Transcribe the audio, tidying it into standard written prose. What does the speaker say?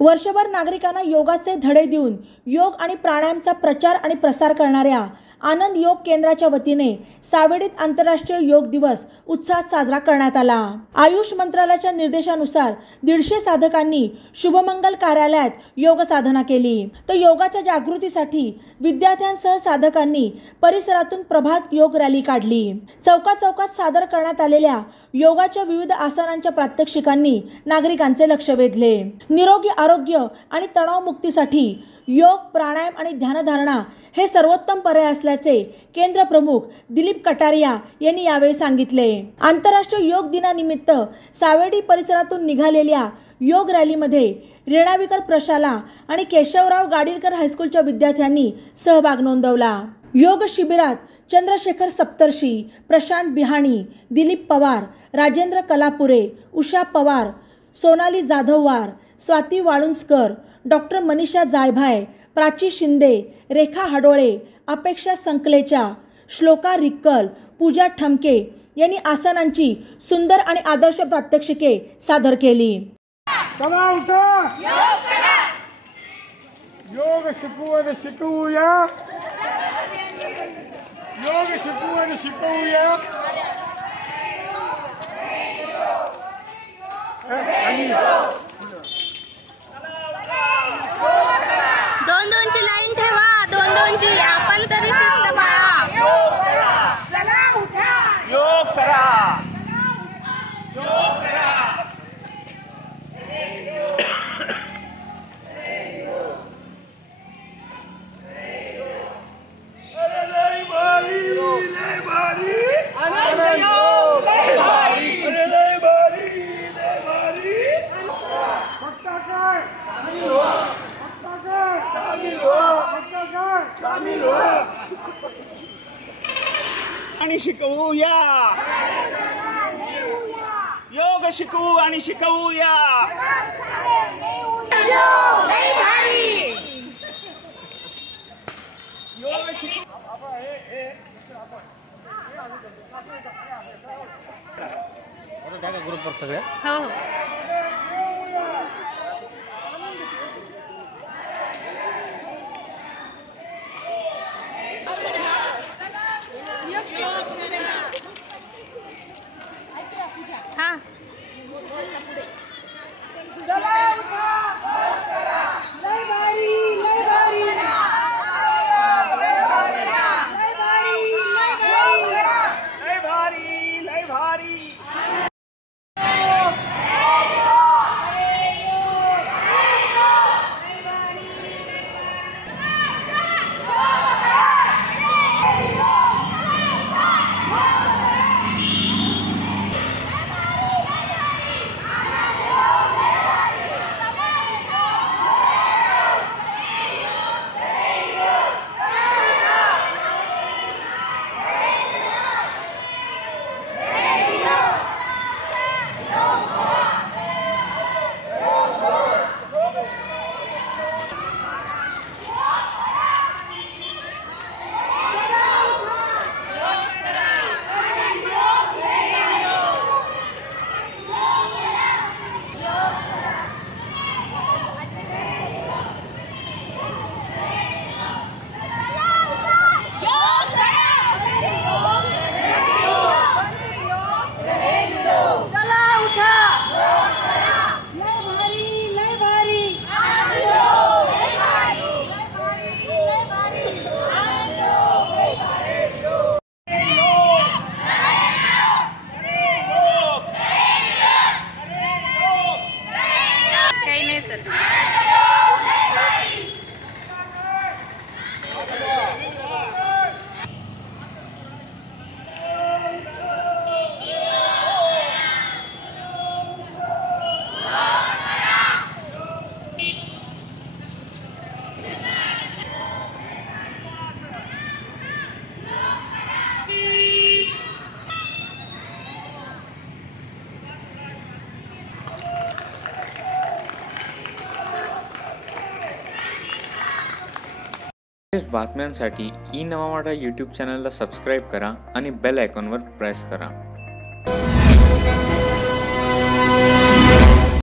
वर्षभर नागरिकांना योगाचे धडे देऊन योग आणि प्राणायामचा प्रचार आणि प्रसार करणाऱ्या आनंद योग केंद्राच्या वतीने सावेडीत आंतरराष्ट्रीय योग दिवस उत्साहात साजरा करण्यात आला। आयुष मंत्रालयाच्या निर्देशानुसार 150 साधकांनी शुभमंगल कार्यालयात योग साधना केली। तर योगाच्या जागृतीसाठी विद्यार्थ्यांसह साधकांनी परिसरातून प्रभात योग रॅली काढली। चौकात सादर करण्यात आलेल्या योगाच्या विविध आसनांच्या प्रात्यक्षिकांनी नागरिकांचे लक्ष वेधले। निरोगी आरोग्य आणि तणावमुक्तीसाठी योग, प्राणायाम आणि ध्यानधारणा हे सर्वोत्तम पर्याय असल्याचे केंद्र प्रमुख दिलीप कटारिया यांनी यावेळी सांगितले। आंतरराष्ट्रीय योग दिनानिमित्त सावेडी परिसरातून निघालेल्या योग रॅलीमध्ये रेणाविकर प्रशाला आणि केशवराव गाडीलकर हायस्कूलच्या विद्यार्थ्यांनी सहभाग नोंदवला। योग शिबिरात चंद्रशेखर सप्तर्षी, प्रशांत बिहाणी, दिलीप पवार, राजेंद्र कलापुरे, उषा पवार, सोनाली जाधववार, स्वाती वाळुंजकर, डॉक्टर मनीषा जायभाय, प्राची शिंदे, रेखा हाडोळे, अपेक्षा संकलेचा, श्लोका रिक्कल, पूजा ठमके यांनी आसनांची सुंदर आणि आदर्श प्रात्यक्षिके सादर केली। चला उठा, योग करा, योग शिकवूया, योग शिकवूया। दोन-दोनची लाईन ठेवा, दोन-दोनची, आपण तरी शिस्त पाळा। चला उठा, योग करा, योग करा। अरे लय भारी, लय भारी, अरे लय भारी, अरे लय भारी, लय भारी। पक्का काय? शामिल हो आणि शिकवूया, योग शिकवू आणि शिकवूया। ग्रुपवर सगळ्या हो हाँ बातम्यांसाठी ई नवा मराठा यूट्यूब चॅनलला सबस्क्राईब करा आणि बेल आयकॉनवर प्रेस करा।